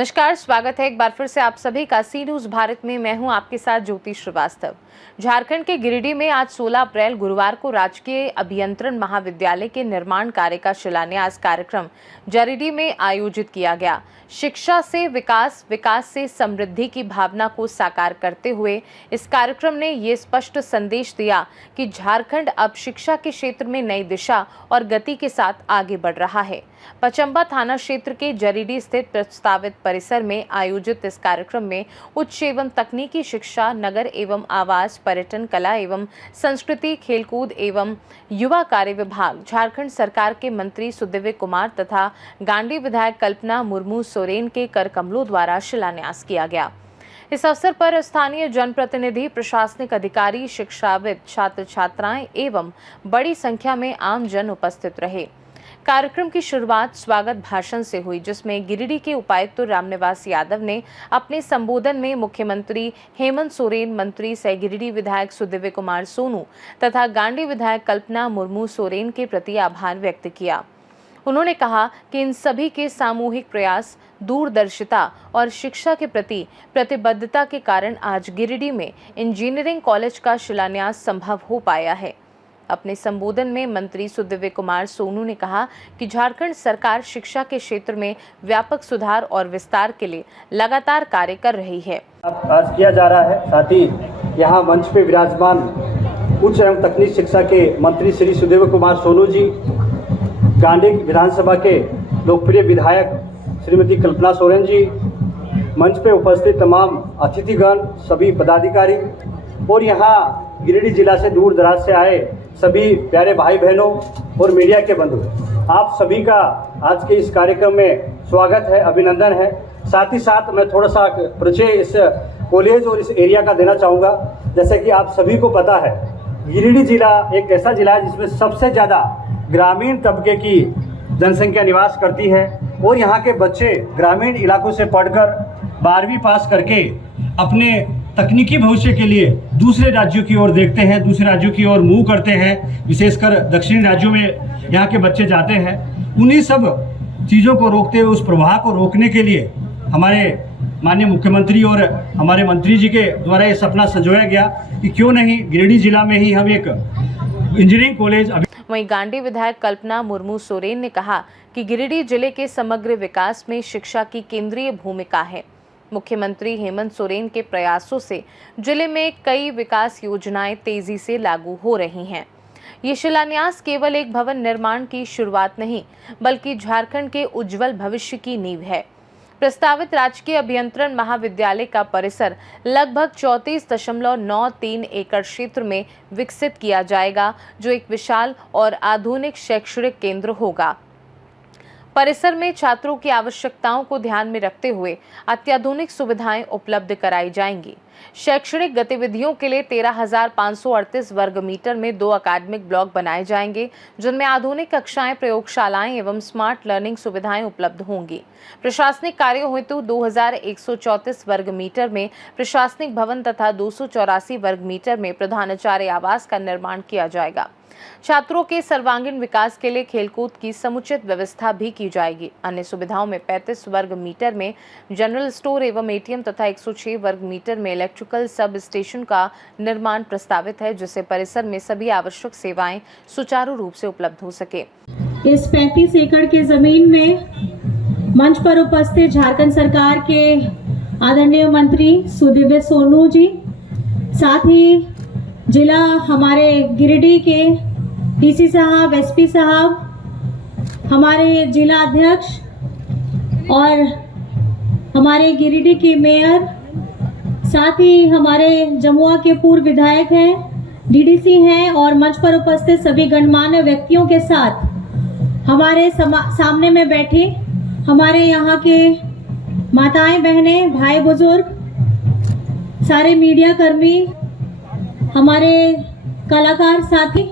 नमस्कार, स्वागत है एक बार फिर से आप सभी का सी न्यूज भारत में। मैं हूं आपके साथ ज्योति श्रीवास्तव। झारखंड के गिरिडीह में आज 16 अप्रैल गुरुवार को राजकीय अभियंत्रण महाविद्यालय के निर्माण कार्य का शिलान्यास कार्यक्रम जरीडीह में आयोजित किया गया। शिक्षा से विकास, विकास से समृद्धि की भावना को साकार करते हुए इस कार्यक्रम ने ये स्पष्ट संदेश दिया कि झारखंड अब शिक्षा के क्षेत्र में नई दिशा और गति के साथ आगे बढ़ रहा है। पचंबा थाना क्षेत्र के जरीडीह स्थित प्रस्तावित परिसर में आयोजित इस कार्यक्रम में उच्च एवं तकनीकी शिक्षा, नगर एवं आवास, पर्यटन, कला एवं संस्कृति, खेलकूद एवं युवा कार्य विभाग, झारखंड सरकार के मंत्री सुदिव्य कुमार तथा गांडी विधायक कल्पना मुर्मू सोरेन के कर कमलों द्वारा शिलान्यास किया गया। इस अवसर पर स्थानीय जनप्रतिनिधि, प्रशासनिक अधिकारी, शिक्षाविद, छात्र छात्राएं एवं बड़ी संख्या में आम जन उपस्थित रहे। कार्यक्रम की शुरुआत स्वागत भाषण से हुई, जिसमें गिरिडीह के उपायुक्त रामनिवास यादव ने अपने संबोधन में मुख्यमंत्री हेमंत सोरेन, मंत्री सह गिरिडीह विधायक सुदिव्य कुमार सोनू तथा गांडी विधायक कल्पना मुर्मू सोरेन के प्रति आभार व्यक्त किया। उन्होंने कहा कि इन सभी के सामूहिक प्रयास, दूरदर्शिता और शिक्षा के प्रति प्रतिबद्धता के कारण आज गिरिडीह में इंजीनियरिंग कॉलेज का शिलान्यास संभव हो पाया है। अपने संबोधन में मंत्री सुदिव्य कुमार सोनू ने कहा कि झारखंड सरकार शिक्षा के क्षेत्र में व्यापक सुधार और विस्तार के लिए लगातार कार्य कर रही है। आज किया जा रहा है। साथ ही यहाँ मंच पे विराजमान उच्च एवं तकनीक शिक्षा के मंत्री श्री सुदिव्य कुमार सोनू जी, गांडी विधानसभा के लोकप्रिय विधायक श्रीमती कल्पना सोरेन जी, मंच पे उपस्थित तमाम अतिथिगण, सभी पदाधिकारी और यहाँ गिरिडीह जिला से दूर दराज से आए सभी प्यारे भाई बहनों और मीडिया के बंधु, आप सभी का आज के इस कार्यक्रम में स्वागत है, अभिनंदन है। साथ ही साथ मैं थोड़ा सा परिचय इस कॉलेज और इस एरिया का देना चाहूँगा। जैसे कि आप सभी को पता है, गिरिडीह जिला एक ऐसा जिला है जिसमें सबसे ज़्यादा ग्रामीण तबके की जनसंख्या निवास करती है और यहाँ के बच्चे ग्रामीण इलाकों से पढ़कर 12वीं पास करके अपने तकनीकी भविष्य के लिए दूसरे राज्यों की ओर देखते हैं, दूसरे राज्यों की ओर मूव करते हैं। विशेषकर दक्षिणी राज्यों में यहाँ के बच्चे जाते हैं। उन्हीं सब चीज़ों को रोकते हुए, उस प्रवाह को रोकने के लिए हमारे माननीय मुख्यमंत्री और हमारे मंत्री जी के द्वारा ये सपना संजोया गया कि क्यों नहीं गिरिडीह जिला में ही हम एक इंजीनियरिंग कॉलेज। वहीं गांडी विधायक कल्पना मुर्मू सोरेन ने कहा कि गिरिडीह जिले के समग्र विकास में शिक्षा की केंद्रीय भूमिका है। मुख्यमंत्री हेमंत सोरेन के प्रयासों से जिले में कई विकास योजनाएं तेजी से लागू हो रही हैं। ये शिलान्यास केवल एक भवन निर्माण की शुरुआत नहीं, बल्कि झारखंड के उज्जवल भविष्य की नींव है। प्रस्तावित राजकीय अभियंत्रण महाविद्यालय का परिसर लगभग 34.93 एकड़ क्षेत्र में विकसित किया जाएगा, जो एक विशाल और आधुनिक शैक्षणिक केंद्र होगा। परिसर में छात्रों की आवश्यकताओं को ध्यान में रखते हुए अत्याधुनिक सुविधाएं उपलब्ध कराई जाएंगी। शैक्षणिक गतिविधियों के लिए 13,538 वर्ग मीटर में 2 अकादमिक ब्लॉक बनाए जाएंगे, जिनमें आधुनिक कक्षाएं, प्रयोगशालाएं एवं स्मार्ट लर्निंग सुविधाएं उपलब्ध होंगी। प्रशासनिक कार्यों हेतु 2,134 वर्ग मीटर में प्रशासनिक भवन तथा 284 वर्ग मीटर में प्रधानाचार्य आवास का निर्माण किया जाएगा। छात्रों के सर्वांगीण विकास के लिए खेलकूद की समुचित व्यवस्था भी की जाएगी। अन्य सुविधाओं में 35 वर्ग मीटर में जनरल स्टोर एवं एटीएम तथा 106 वर्ग मीटर में इलेक्ट्रिकल सब स्टेशन का निर्माण प्रस्तावित है, जिससे परिसर में सभी आवश्यक सेवाएं सुचारू रूप से उपलब्ध हो सके। इस 35 एकड़ के जमीन में मंच पर उपस्थित झारखंड सरकार के आदरणीय मंत्री सुदिव्य सोनू जी, साथ ही जिला हमारे गिरिडीह के डीसी साहब, एसपी साहब, हमारे जिला अध्यक्ष और हमारे गिरिडीह के मेयर, साथ ही हमारे जमुआ के पूर्व विधायक हैं, डीडीसी हैं और मंच पर उपस्थित सभी गणमान्य व्यक्तियों के साथ हमारे सामने में बैठे हमारे यहाँ के माताएं, बहनें, भाई बुजुर्ग, सारे मीडिया कर्मी, हमारे कलाकार साथी,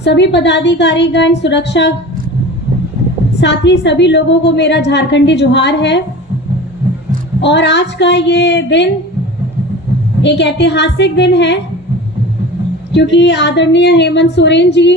सभी पदाधिकारीगण, सुरक्षा साथी, सभी लोगों को मेरा झारखंडी जोहार है। और आज का ये दिन एक ऐतिहासिक दिन है, क्योंकि आदरणीय हेमंत सोरेन जी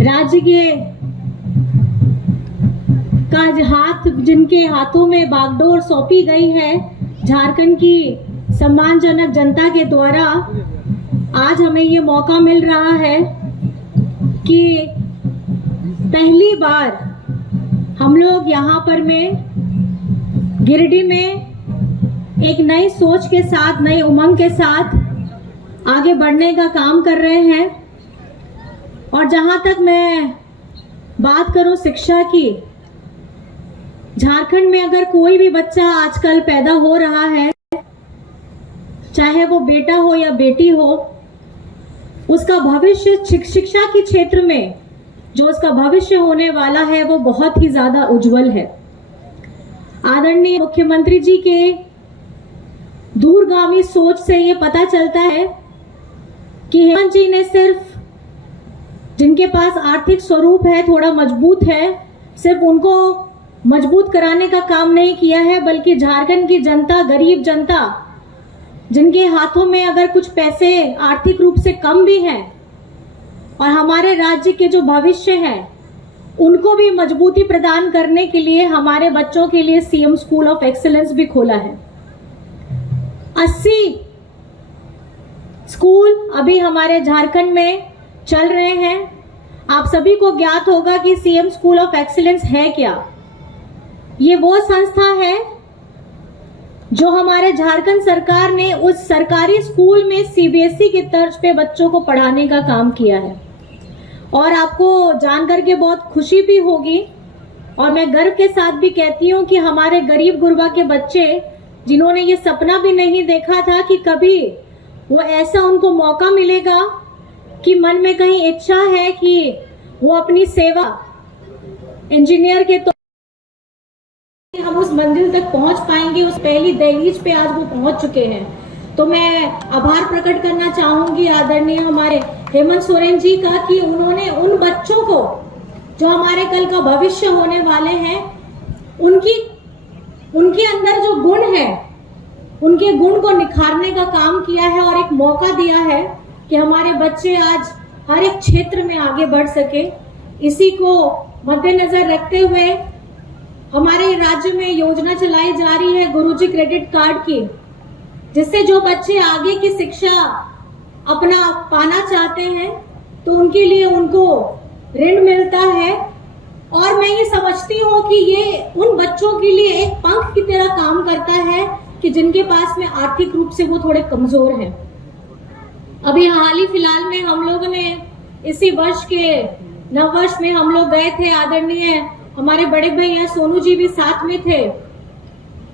राज्य के का हाथ, जिनके हाथों में बागडोर सौंपी गई है झारखंड की सम्मानजनक जनता के द्वारा, आज हमें ये मौका मिल रहा है कि पहली बार हम लोग यहाँ पर में गिरिडीह में एक नई सोच के साथ, नई उमंग के साथ आगे बढ़ने का काम कर रहे हैं। और जहाँ तक मैं बात करूँ शिक्षा की, झारखंड में अगर कोई भी बच्चा आजकल पैदा हो रहा है, चाहे वो बेटा हो या बेटी हो, उसका भविष्य शिक्षा के क्षेत्र में जो उसका भविष्य होने वाला है वो बहुत ही ज्यादा उज्जवल है। आदरणीय मुख्यमंत्री जी के दूरगामी सोच से ये पता चलता है कि हेमंत जी ने सिर्फ जिनके पास आर्थिक स्वरूप है, थोड़ा मजबूत है, सिर्फ उनको मजबूत कराने का काम नहीं किया है, बल्कि झारखंड की जनता, गरीब जनता, जिनके हाथों में अगर कुछ पैसे आर्थिक रूप से कम भी हैं और हमारे राज्य के जो भविष्य है उनको भी मजबूती प्रदान करने के लिए हमारे बच्चों के लिए सीएम स्कूल ऑफ एक्सीलेंस भी खोला है। 80 स्कूल अभी हमारे झारखंड में चल रहे हैं। आप सभी को ज्ञात होगा कि सीएम स्कूल ऑफ एक्सीलेंस है क्या। ये वो संस्था है जो हमारे झारखंड सरकार ने उस सरकारी स्कूल में सीबीएसई की तर्ज पे बच्चों को पढ़ाने का काम किया है। और आपको जानकर के बहुत खुशी भी होगी और मैं गर्व के साथ भी कहती हूँ कि हमारे गरीब गुरबा के बच्चे, जिन्होंने ये सपना भी नहीं देखा था कि कभी वो ऐसा उनको मौका मिलेगा, कि मन में कहीं इच्छा है कि वो अपनी सेवा इंजीनियर के तो हम उस मंजिल तक पहुंच पाएंगे, उस पहली दहलीज पे आज वो पहुंच चुके हैं। तो मैं आभार प्रकट करना चाहूंगी आदरणीय हमारे हेमंत सोरेन जी का, कि उन्होंने उन बच्चों को जो हमारे कल का भविष्य होने वाले हैं, उनके अंदर जो गुण है, उनके गुण को निखारने का काम किया है और एक मौका दिया है कि हमारे बच्चे आज हर एक क्षेत्र में आगे बढ़ सके। इसी को मद्देनजर रखते हुए हमारे राज्य में योजना चलाई जा रही है गुरुजी क्रेडिट कार्ड की, जिससे जो बच्चे आगे की शिक्षा अपना पाना चाहते हैं तो उनके लिए उनको ऋण मिलता है। और मैं ये समझती हूँ कि ये उन बच्चों के लिए एक पंख की तरह काम करता है कि जिनके पास में आर्थिक रूप से वो थोड़े कमजोर हैं। अभी हाल ही फिलहाल में हम लोगों ने इसी वर्ष के नववर्ष में हम लोग गए थे, आदरणीय हमारे बड़े भैया सोनू जी भी साथ में थे।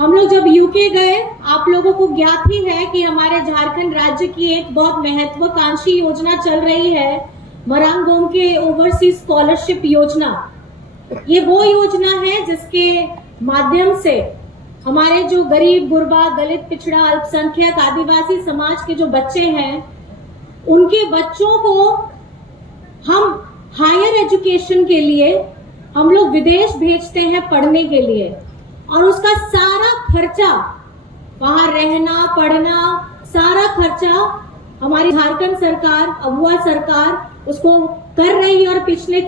हम लोग जब यूके गए, आप लोगों को ज्ञात ही है कि हमारे झारखंड राज्य की एक बहुत महत्वाकांक्षी योजना चल रही है, मरांगोम के ओवरसीज स्कॉलरशिप योजना। ये वो योजना है जिसके माध्यम से हमारे जो गरीब गुरबा, दलित, पिछड़ा, अल्पसंख्यक, आदिवासी समाज के जो बच्चे हैं, उनके बच्चों को हम हायर एजुकेशन के लिए हम लोग विदेश भेजते हैं पढ़ने के लिए, और उसका सारा खर्चा, वहां रहना, पढ़ना, सारा खर्चा हमारी झारखंड सरकार, अबुआ सरकार उसको कर रही है। और पिछले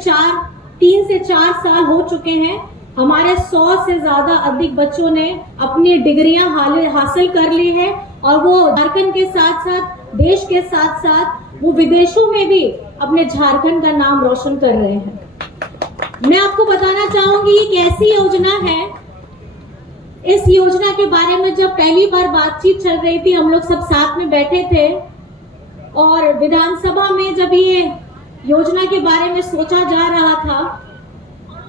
3 से 4 साल हो चुके हैं, हमारे 100 से ज्यादा अधिक बच्चों ने अपनी डिग्रियां हासिल कर ली है, और वो झारखंड के साथ साथ, देश के साथ साथ वो विदेशों में भी अपने झारखंड का नाम रोशन कर रहे हैं। मैं आपको बताना चाहूंगी ये कैसी योजना है। इस योजना के बारे में जब पहली बार बातचीत चल रही थी, हम लोग सब साथ में बैठे थे और विधानसभा में जब ये योजना के बारे में सोचा जा रहा था,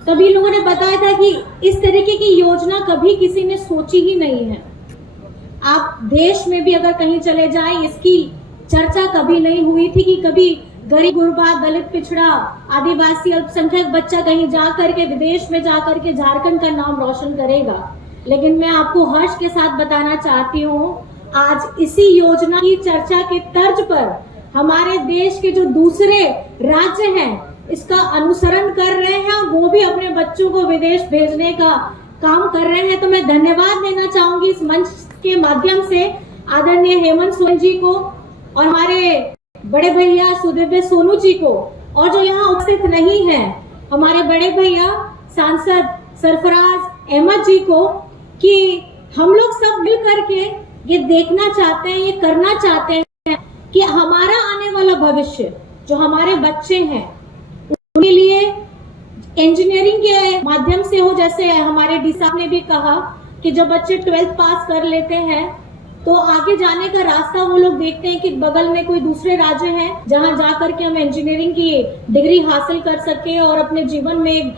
तभी लोगों ने बताया था कि इस तरीके की योजना कभी किसी ने सोची ही नहीं है। आप देश में भी अगर कहीं चले जाएं, इसकी चर्चा कभी नहीं हुई थी कि कभी गरीब गुरबा, दलित, पिछड़ा, आदिवासी, अल्पसंख्यक बच्चा कहीं जाकर के, विदेश में जाकर के झारखंड का नाम रोशन करेगा। लेकिन मैं आपको हर्ष के साथ बताना चाहती हूँ, आज इसी योजना की चर्चा के तर्ज पर हमारे देश के जो दूसरे राज्य हैं इसका अनुसरण कर रहे हैं, वो भी अपने बच्चों को विदेश भेजने का काम कर रहे हैं। तो मैं धन्यवाद देना चाहूंगी इस मंच के माध्यम से आदरणीय हेमंत सोरेन जी को और हमारे बड़े भैया सुदिव्य सोनू जी को, और जो यहाँ उपस्थित नहीं है, हमारे बड़े भैया सांसद सरफराज अहमद जी को कि हम लोग सब मिल करके ये देखना चाहते हैं, ये करना चाहते हैं कि हमारा आने वाला भविष्य, जो हमारे बच्चे हैं, उनके लिए इंजीनियरिंग के माध्यम से हो। जैसे हमारे डी साहब ने भी कहा कि जब बच्चे 12th पास कर लेते हैं तो आगे जाने का रास्ता वो लोग देखते हैं कि बगल में कोई दूसरे राज्य है जहां जा करके हम इंजीनियरिंग की डिग्री हासिल कर सके और अपने जीवन में एक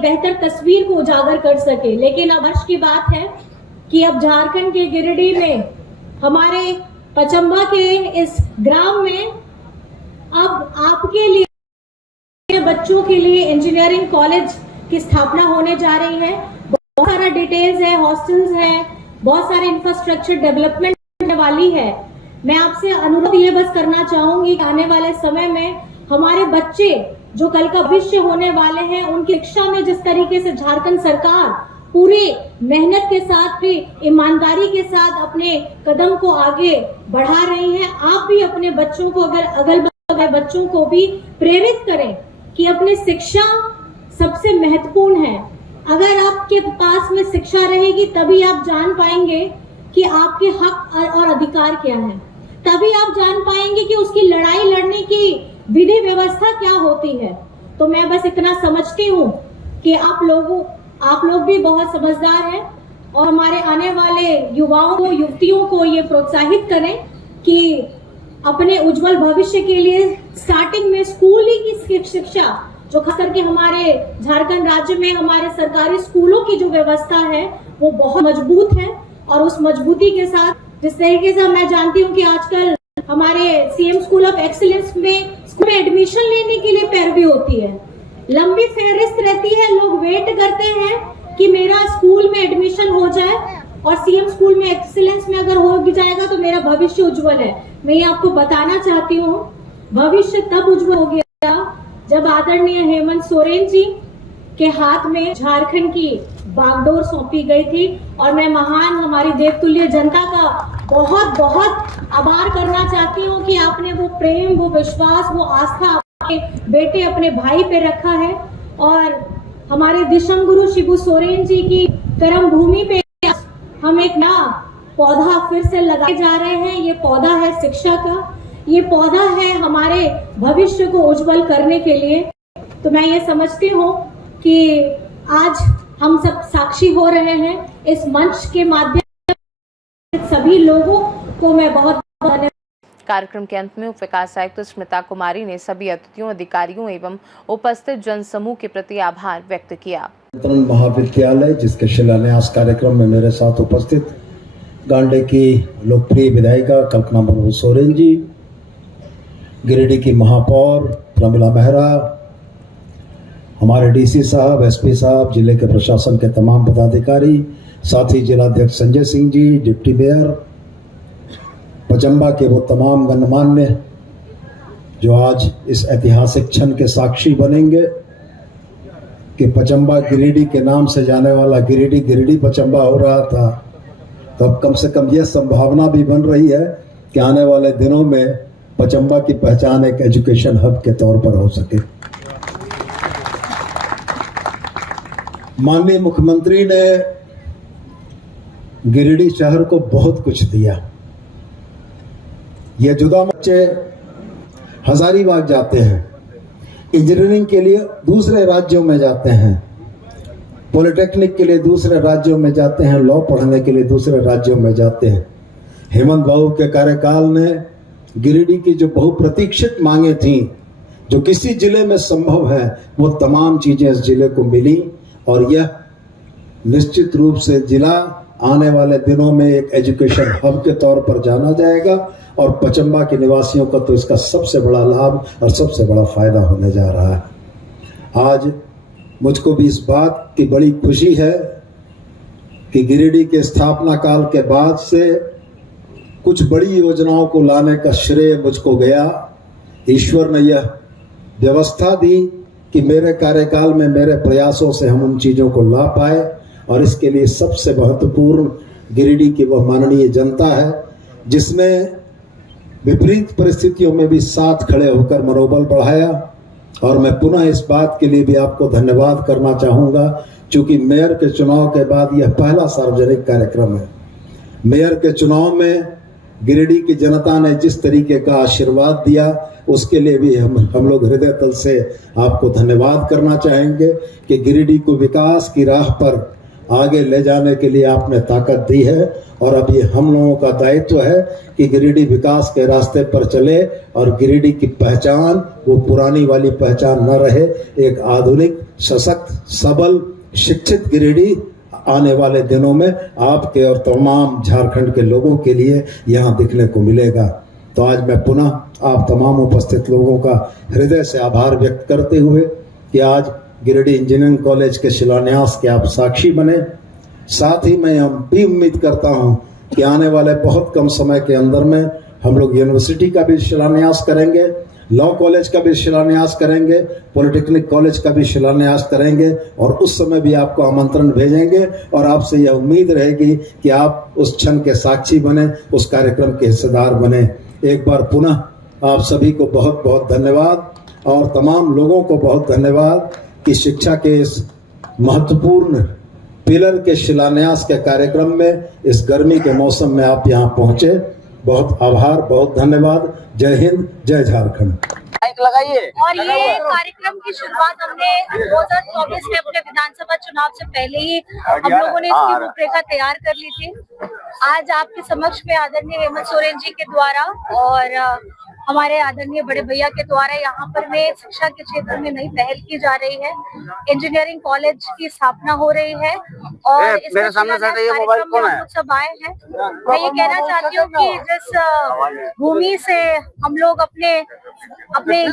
बेहतर तस्वीर को उजागर कर सके। लेकिन अब हर्ष की बात है कि अब झारखंड के गिरिडीह में, हमारे पचम्बा के इस ग्राम में अब आपके लिए, बच्चों के लिए इंजीनियरिंग कॉलेज की स्थापना होने जा रही है। बहुत सारा डिटेल्स है, हॉस्टल्स है, बहुत सारे इंफ्रास्ट्रक्चर डेवलपमेंट होने वाली है। मैं आपसे अनुरोध ये बस करना चाहूंगी कि आने वाले समय में हमारे बच्चे जो कल का भविष्य होने वाले हैं, उनकी शिक्षा में जिस तरीके से झारखंड सरकार पूरी मेहनत के साथ भी ईमानदारी के साथ अपने कदम को आगे बढ़ा रही है, आप भी अपने बच्चों को, अगल बगल बच्चों को भी प्रेरित करें कि अपनी शिक्षा सबसे महत्वपूर्ण है। अगर आपके पास में शिक्षा रहेगी तभी आप जान पाएंगे कि आपके हक और अधिकार क्या हैं, तभी आप जान पाएंगे कि उसकी लड़ाई लड़ने की विधि व्यवस्था क्या होती है। तो मैं बस इतना समझती हूँ कि आप लोग भी बहुत समझदार हैं और हमारे आने वाले युवाओं को, युवतियों को ये प्रोत्साहित करें कि अपने उज्जवल भविष्य के लिए स्टार्टिंग में स्कूल ही की शिक्षा, जो खास करके हमारे झारखंड राज्य में हमारे सरकारी स्कूलों की जो व्यवस्था है वो बहुत मजबूत है। और उस मजबूती के साथ, जिस तरीके से मैं जानती हूँ कि आजकल हमारे सीएम स्कूल ऑफ एक्सीलेंस में स्कूल में एडमिशन लेने के लिए पैरवी होती है, लंबी फेहरिस्त रहती है, लोग वेट करते हैं कि मेरा स्कूल में एडमिशन हो जाए और सीएम स्कूल में एक्सीलेंस में अगर हो भी जाएगा तो मेरा भविष्य उज्जवल है। मैं ये आपको बताना चाहती हूँ, भविष्य तब उज्जवल हो गया जब आदरणीय हेमंत सोरेन जी के हाथ में झारखंड की बागडोर सौंपी गई थी। और मैं महान हमारी देवतुल्य जनता का बहुत बहुत आभार करना चाहती हूँ कि आपने वो प्रेम, वो विश्वास, वो आस्था अपने बेटे, अपने भाई पे रखा है। और हमारे दिशम गुरु शिबू सोरेन जी की कर्म भूमि पे हम एक नया पौधा फिर से लगाए जा रहे हैं। ये पौधा है शिक्षा का, ये पौधा है हमारे भविष्य को उज्जवल करने के लिए। तो मैं ये समझती हूँ कि आज हम सब साक्षी हो रहे हैं इस मंच के माध्यम से। सभी लोगों को मैं बहुत धन्यवाद। कार्यक्रम के अंत में उप विकास आयुक्त स्मिता कुमारी ने सभी अतिथियों, अधिकारियों एवं उपस्थित जनसमूह के प्रति आभार व्यक्त किया। महाविद्यालय, जिसके शिलान्यास कार्यक्रम में मेरे साथ उपस्थित गांडे की लोकप्रिय विधायिका कल्पना बंधु सोरेन जी, गिरिडीह की महापौर प्रमिला मेहरा, हमारे डीसी साहब, एसपी साहब, जिले के प्रशासन के तमाम पदाधिकारी, साथ ही जिलाध्यक्ष संजय सिंह जी, डिप्टी मेयर, पचम्बा के वो तमाम गणमान्य जो आज इस ऐतिहासिक क्षण के साक्षी बनेंगे कि पचम्बा गिरिडीह के नाम से जाने वाला गिरिडीह पचम्बा हो रहा था। तो अब कम से कम यह संभावना भी बन रही है कि आने वाले दिनों में पचम्बा की पहचान एक एजुकेशन हब के तौर पर हो सके। माननीय मुख्यमंत्री ने गिरिडीह शहर को बहुत कुछ दिया। ये जुदा बच्चे हजारीबाग जाते हैं, इंजीनियरिंग के लिए दूसरे राज्यों में जाते हैं, पॉलिटेक्निक के लिए दूसरे राज्यों में जाते हैं, लॉ पढ़ने के लिए दूसरे राज्यों में जाते हैं। हेमंत बाबू के कार्यकाल ने गिरिडीह की जो बहुप्रतीक्षित मांगे थीं, जो किसी जिले में संभव है, वो तमाम चीजें इस जिले को मिली। और यह निश्चित रूप से जिला आने वाले दिनों में एक एजुकेशन हब के तौर पर जाना जाएगा और पचम्बा के निवासियों को तो इसका सबसे बड़ा लाभ और सबसे बड़ा फायदा होने जा रहा है। आज मुझको भी इस बात की बड़ी खुशी है कि गिरिडीह के स्थापना काल के बाद से कुछ बड़ी योजनाओं को लाने का श्रेय मुझको गया। ईश्वर ने यह व्यवस्था दी कि मेरे कार्यकाल में मेरे प्रयासों से हम उन चीज़ों को ला पाए और इसके लिए सबसे महत्वपूर्ण गिरिडीह की वह माननीय जनता है जिसने विपरीत परिस्थितियों में भी साथ खड़े होकर मनोबल बढ़ाया और मैं पुनः इस बात के लिए भी आपको धन्यवाद करना चाहूँगा, चूँकि मेयर के चुनाव के बाद यह पहला सार्वजनिक कार्यक्रम है। मेयर के चुनाव में गिरिडीह की जनता ने जिस तरीके का आशीर्वाद दिया, उसके लिए भी हम लोग हृदय तल से आपको धन्यवाद करना चाहेंगे कि गिरिडीह को विकास की राह पर आगे ले जाने के लिए आपने ताकत दी है। और अब ये हम लोगों का दायित्व है कि गिरिडीह विकास के रास्ते पर चले और गिरिडीह की पहचान वो पुरानी वाली पहचान न रहे, एक आधुनिक, सशक्त, सबल, शिक्षित गिरिडीह आने वाले दिनों में आपके और तमाम झारखंड के लोगों के लिए यहाँ दिखने को मिलेगा। तो आज मैं पुनः आप तमाम उपस्थित लोगों का हृदय से आभार व्यक्त करते हुए कि आज गिरिडीह इंजीनियरिंग कॉलेज के शिलान्यास के आप साक्षी बने। साथ ही मैं भी उम्मीद करता हूं कि आने वाले बहुत कम समय के अंदर में हम लोग यूनिवर्सिटी का भी शिलान्यास करेंगे, लॉ कॉलेज का भी शिलान्यास करेंगे, पॉलिटेक्निक कॉलेज का भी शिलान्यास करेंगे और उस समय भी आपको आमंत्रण भेजेंगे और आपसे यह उम्मीद रहेगी कि आप उस क्षण के साक्षी बने, उस कार्यक्रम के हिस्सेदार बने। एक बार पुनः आप सभी को बहुत बहुत धन्यवाद और तमाम लोगों को बहुत धन्यवाद कि शिक्षा के इस महत्वपूर्ण पिलर के शिलान्यास के कार्यक्रम में इस गर्मी के मौसम में आप यहाँ पहुँचे। बहुत आभार, बहुत धन्यवाद। जय हिंद, जय झारखंड। लगाइए। और ये कार्यक्रम की शुरुआत हमने 2024 में अपने विधानसभा चुनाव से पहले ही हम लोगों ने इसकी रूपरेखा तैयार कर ली थी। आज आपके समक्ष में आदरणीय हेमंत सोरेन जी के द्वारा और हमारे आदरणीय बड़े भैया के द्वारा यहाँ पर में शिक्षा के क्षेत्र में नई पहल की जा रही है। इंजीनियरिंग कॉलेज की स्थापना हो रही है और इस कार्यक्रम में हम लोग सब आए हैं। मैं ये कहना चाहती हूँ कि जिस भूमि से हम लोग अपने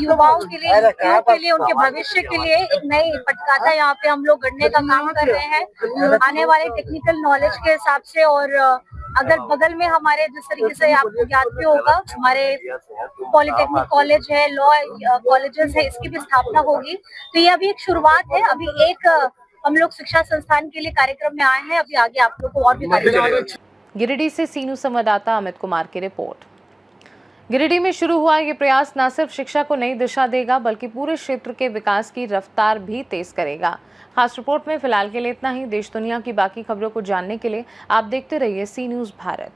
युवाओं के लिए उनके भविष्य के लिए एक नई पटकाथा यहाँ पे हम लोग गढ़ने का काम कर रहे हैं आने वाले टेक्निकल नॉलेज के हिसाब से। और अगर बगल में हमारे जिस तरीके से आपको याद भी होगा हमारे पॉलिटेक्निक कॉलेज है, लॉ कॉलेजेस है, इसकी भी स्थापना होगी। तो ये अभी एक शुरुआत है, अभी एक हम लोग शिक्षा संस्थान के लिए कार्यक्रम में आए हैं। अभी आगे आप लोग को और भी कार्यक्रम। गिरिडीह से सीनू संवाददाता अमित कुमार की रिपोर्ट। गिरिडीह में शुरू हुआ ये प्रयास न सिर्फ शिक्षा को नई दिशा देगा बल्कि पूरे क्षेत्र के विकास की रफ्तार भी तेज करेगा। खास रिपोर्ट में फिलहाल के लिए इतना ही। देश दुनिया की बाकी खबरों को जानने के लिए आप देखते रहिए सी न्यूज़ भारत।